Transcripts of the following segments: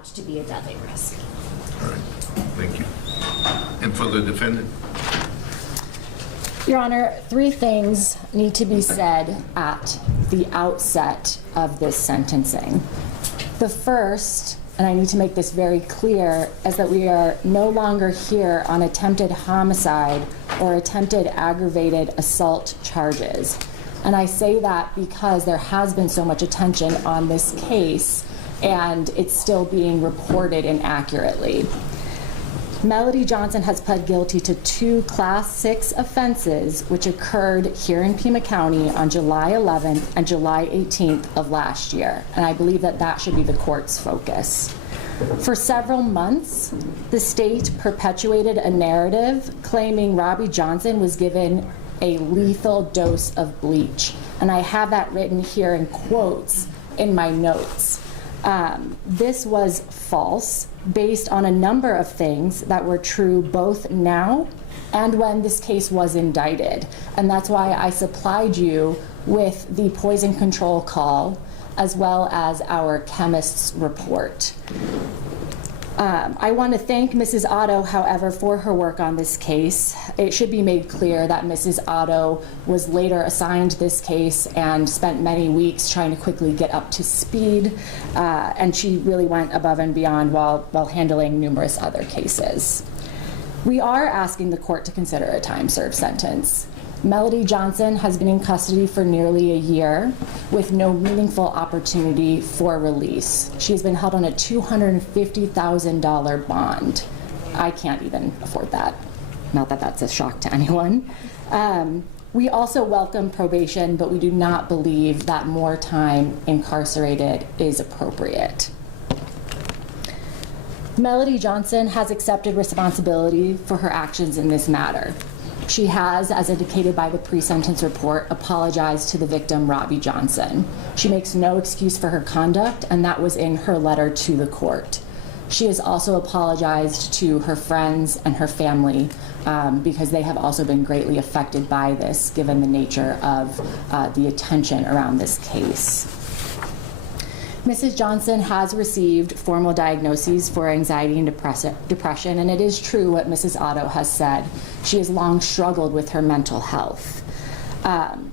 out to be a deadly risk. All right, thank you. And for the defendant? Your Honor, three things need to be said at the outset of this sentencing. The first, and I need to make this very clear, is that we are no longer here on attempted homicide or attempted aggravated assault charges. And I say that because there has been so much attention on this case and it's still being reported inaccurately. Melody Johnson has pled guilty to 2 Class 6 offenses which occurred here in Pima County on July 11th and July 18th of last year. And I believe that that should be the court's focus. For several months, the state perpetuated a narrative claiming Robbie Johnson was given a lethal dose of bleach. And I have that written here in quotes in my notes. This was false based on a number of things that were true both now and when this case was indicted. And that's why I supplied you with the poison control call as well as our chemist's report. I want to thank Mrs. Otto, however, for her work on this case. It should be made clear that Mrs. Otto was later assigned this case and spent many weeks trying to quickly get up to speed, and she really went above and beyond while handling numerous other cases. We are asking the court to consider a time-served sentence. Melody Johnson has been in custody for nearly a year with no meaningful opportunity for release. She has been held on a $250,000 bond. I can't even afford that. Not that that's a shock to anyone. We also welcome probation, but we do not believe that more time incarcerated is appropriate. Melody Johnson has accepted responsibility for her actions in this matter. She has, as indicated by the pre-sentence report, apologized to the victim, Robbie Johnson. She makes no excuse for her conduct, and that was in her letter to the court. She has also apologized to her friends and her family because they have also been greatly affected by this, given the nature of the attention around this case. Mrs. Johnson has received formal diagnoses for anxiety and depression, and it is true what Mrs. Otto has said. She has long struggled with her mental health.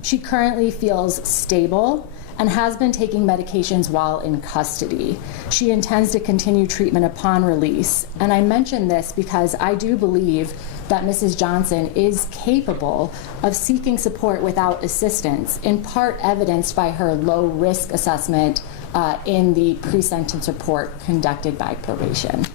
She currently feels stable and has been taking medications while in custody. She intends to continue treatment upon release, and I mention this because I do believe that Mrs. Johnson is capable of seeking support without assistance, in part evidenced by her low risk assessment in the pre-sentence report conducted by probation.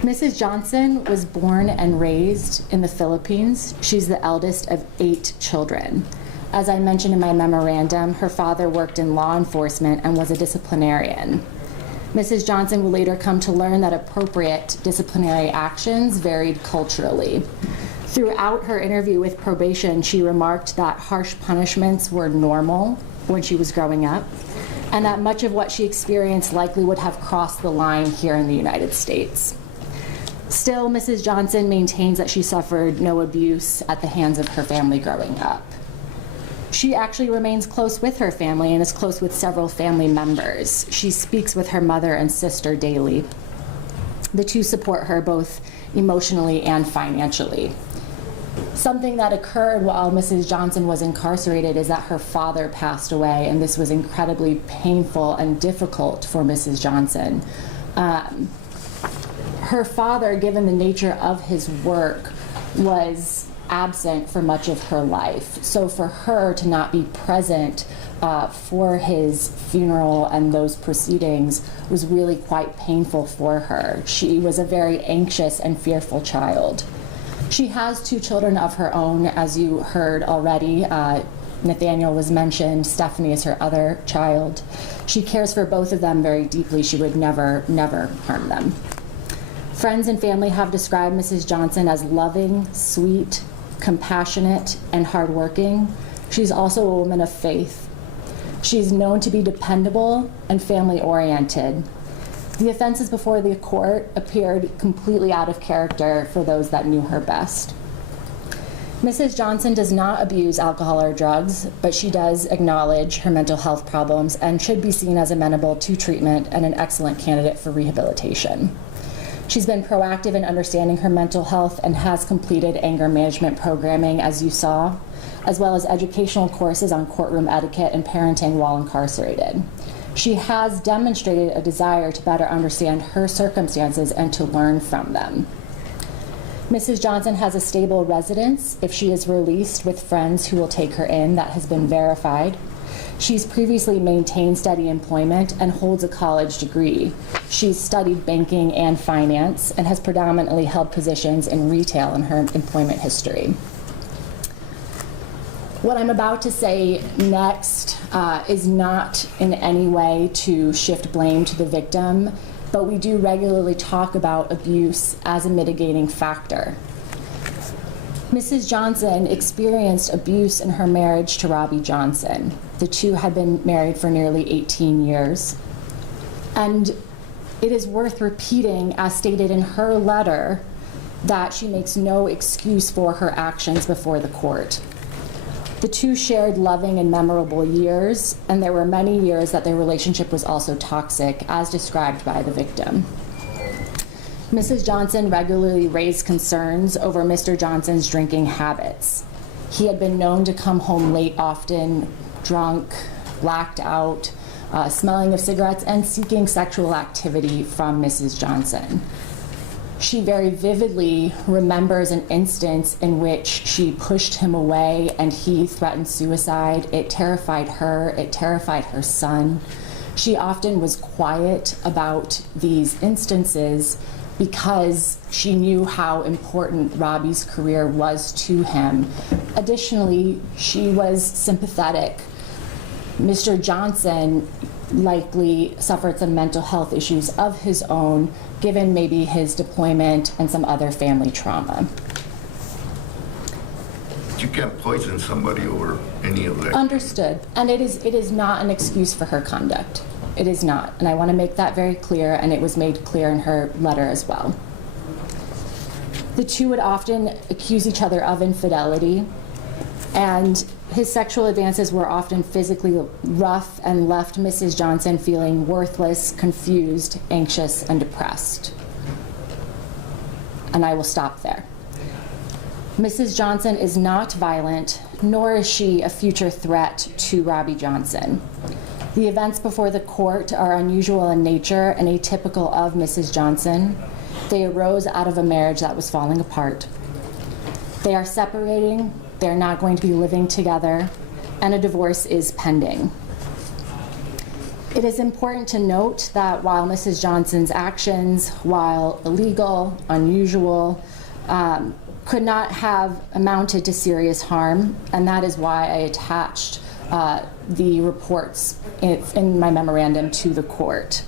Mrs. Johnson was born and raised in the Philippines. She's the eldest of 8 children. As I mentioned in my memorandum, her father worked in law enforcement and was a disciplinarian. Mrs. Johnson will later come to learn that appropriate disciplinary actions varied culturally. Throughout her interview with probation, she remarked that harsh punishments were normal when she was growing up, and that much of what she experienced likely would have crossed the line here in the United States. Still, Mrs. Johnson maintains that she suffered no abuse at the hands of her family growing up. She actually remains close with her family and is close with several family members. She speaks with her mother and sister daily. The two support her both emotionally and financially. Something that occurred while Mrs. Johnson was incarcerated is that her father passed away, and this was incredibly painful and difficult for Mrs. Johnson. Her father, given the nature of his work, was absent for much of her life. So for her to not be present for his funeral and those proceedings was really quite painful for her. She was a very anxious and fearful child. She has 2 children of her own, as you heard already. Nathaniel was mentioned. Stephanie is her other child. She cares for both of them very deeply. She would never harm them. Friends and family have described Mrs. Johnson as loving, sweet, compassionate, and hardworking. She's also a woman of faith. She's known to be dependable and family-oriented. The offenses before the court appeared completely out of character for those that knew her best. Mrs. Johnson does not abuse alcohol or drugs, but she does acknowledge her mental health problems and should be seen as amenable to treatment and an excellent candidate for rehabilitation. She's been proactive in understanding her mental health and has completed anger management programming, as you saw, as well as educational courses on courtroom etiquette and parenting while incarcerated. She has demonstrated a desire to better understand her circumstances and to learn from them. Mrs. Johnson has a stable residence if she is released with friends who will take her in. That has been verified. She's previously maintained steady employment and holds a college degree. She's studied banking and finance and has predominantly held positions in retail in her employment history. What I'm about to say next is not in any way to shift blame to the victim, but we do regularly talk about abuse as a mitigating factor. Mrs. Johnson experienced abuse in her marriage to Robbie Johnson. The two had been married for nearly 18 years. And it is worth repeating, as stated in her letter, that she makes no excuse for her actions before the court. The two shared loving and memorable years, and there were many years that their relationship was also toxic, as described by the victim. Mrs. Johnson regularly raised concerns over Mr. Johnson's drinking habits. He had been known to come home late often, drunk, blacked out, smelling of cigarettes, and seeking sexual activity from Mrs. Johnson. She very vividly remembers an instance in which she pushed him away and he threatened suicide. It terrified her, it terrified her son. She often was quiet about these instances because she knew how important Robbie's career was to him. Additionally, she was sympathetic. Mr. Johnson likely suffered some mental health issues of his own, given maybe his deployment and some other family trauma. You can't poison somebody over any of that. Understood. And it is not an excuse for her conduct. It is not. And I want to make that very clear, and it was made clear in her letter as well. The two would often accuse each other of infidelity, and his sexual advances were often physically rough and left Mrs. Johnson feeling worthless, confused, anxious, and depressed. And I will stop there. Mrs. Johnson is not violent, nor is she a future threat to Robbie Johnson. The events before the court are unusual in nature and atypical of Mrs. Johnson. They arose out of a marriage that was falling apart. They are separating. They're not going to be living together, and a divorce is pending. It is important to note that while Mrs. Johnson's actions, while illegal, unusual, could not have amounted to serious harm, and that is why I attached the reports in my memorandum to the court.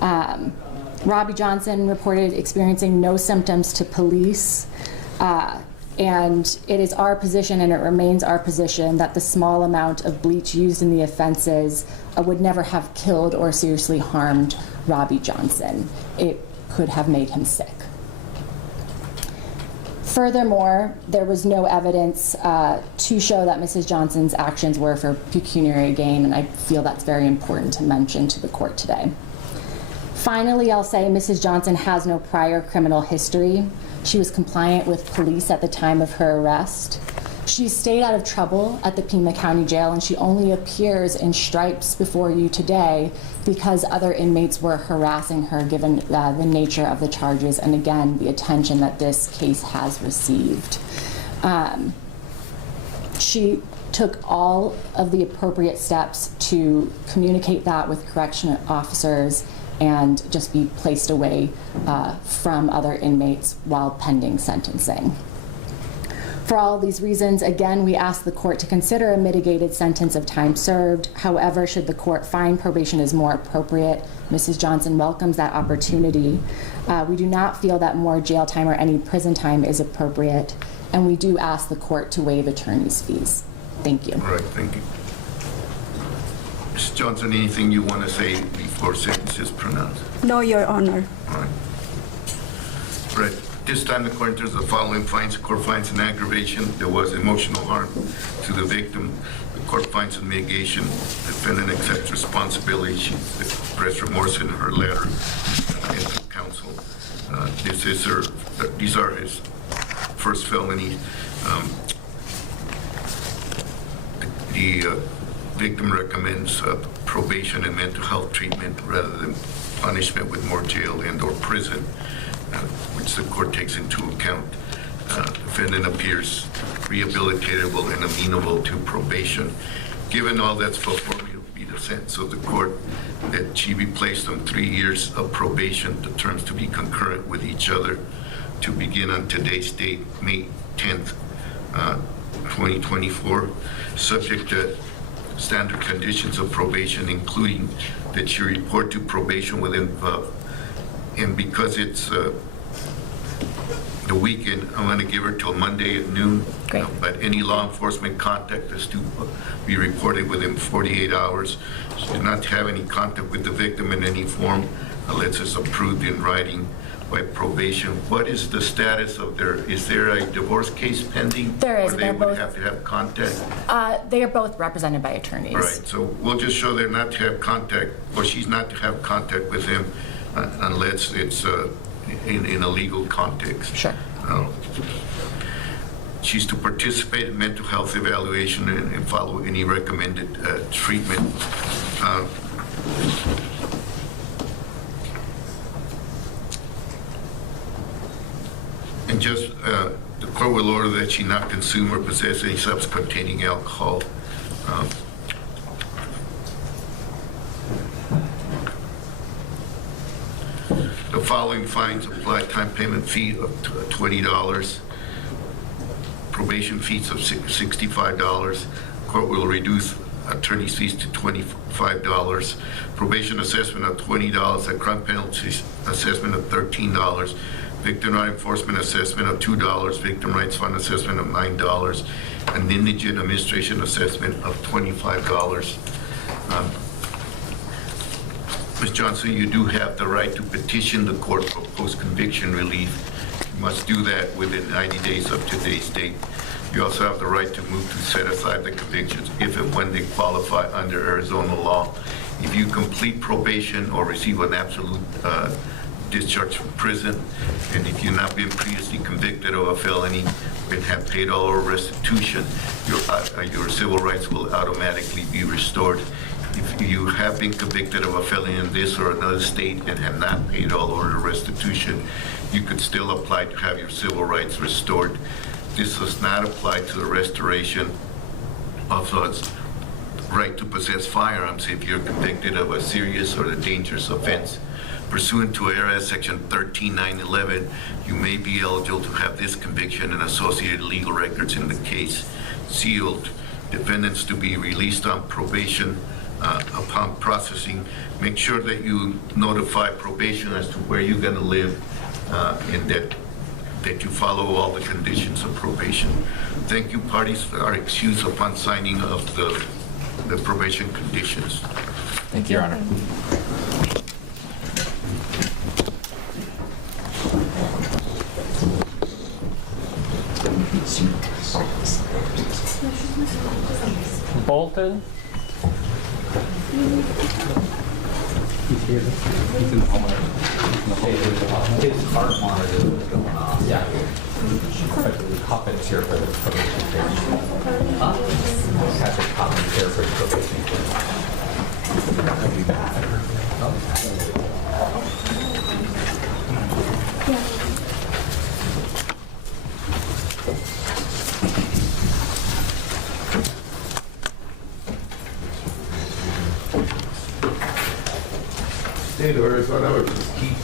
Robbie Johnson reported experiencing no symptoms to police. And it is our position, and it remains our position, that the small amount of bleach used in the offenses would never have killed or seriously harmed Robbie Johnson. It could have made him sick. Furthermore, there was no evidence to show that Mrs. Johnson's actions were for pecuniary gain, and I feel that's very important to mention to the court today. Finally, I'll say Mrs. Johnson has no prior criminal history. She was compliant with police at the time of her arrest. She stayed out of trouble at the Pima County Jail, and she only appears in stripes before you today because other inmates were harassing her, given the nature of the charges and, again, the attention that this case has received. She took all of the appropriate steps to communicate that with correctional officers and just be placed away from other inmates while pending sentencing. For all of these reasons, again, we ask the court to consider a mitigated sentence of time served. However, should the court find probation is more appropriate, Mrs. Johnson welcomes that opportunity. We do not feel that more jail time or any prison time is appropriate, and we do ask the court to waive attorney's fees. Thank you. All right, thank you. Ms. Johnson, anything you want to say before sentence is pronounced? No, Your Honor. All right. Right. This time, the court enters the following fines. The court finds an aggravation. There was emotional harm to the victim. The court finds a mitigation. Defendant accepts responsibility. She expressed remorse in her letter to counsel. These are his first felony. The victim recommends probation and mental health treatment rather than punishment with more jail and/or prison, which the court takes into account. Defendant appears rehabilitatable and amenable to probation. Given all that's before me, it will be the sentence of the court that she be placed on 3 years of probation, the terms to be concurrent with each other, to begin on today's date, May 10th, 2024, subject to standard conditions of probation, including that she report to probation within, and because it's the weekend, I'm going to give her till Monday at noon. Great. But any law enforcement contact is to be reported within 48 hours. She does not have any contact with the victim in any form unless it's approved in writing by probation. What is the status of is there a divorce case pending? There is. Or they would have to have contact? They are both represented by attorneys. Right, so we'll just show they're not to have contact, or she's not to have contact with him unless it's in a legal context. Sure. She's to participate in mental health evaluation and follow any recommended treatment. And just, the court will order that she not consume or possess any substance containing alcohol. The following fines apply: time payment fee of $20, probation fees of $65. Court will reduce attorney's fees to $25, probation assessment of $20, a crime penalty assessment of $13, victim right enforcement assessment of $2, victim rights fund assessment of $9, and indigent administration assessment of $25. Ms. Johnson, you do have the right to petition the court for post-conviction relief. You must do that within 90 days of today's date. You also have the right to move to set aside the convictions if and when they qualify under Arizona law. If you complete probation or receive an absolute discharge from prison, and if you've not been previously convicted of a felony and have paid all or restitution, your civil rights will automatically be restored. If you have been convicted of a felony in this or another state and have not paid all or restitution, you could still apply to have your civil rights restored. This does not apply to the restoration of the right to possess firearms if you're convicted of a serious or a dangerous offense. Pursuant to ARS Section 13911, you may be eligible to have this conviction and associated legal records in the case sealed. Defendants to be released on probation upon processing. Make sure that you notify probation as to where you're going to live and that you follow all the conditions of probation. Thank you. Parties are excused upon signing of the probation conditions. Thank you, Your Honor. Bolton? He's here. He's in the hallway. His heart monitor was going off. Yeah. But Coppin's here for the probation hearing. Patrick Coppin's here for the probation hearing. I'll be back. State of Arizona, or just keep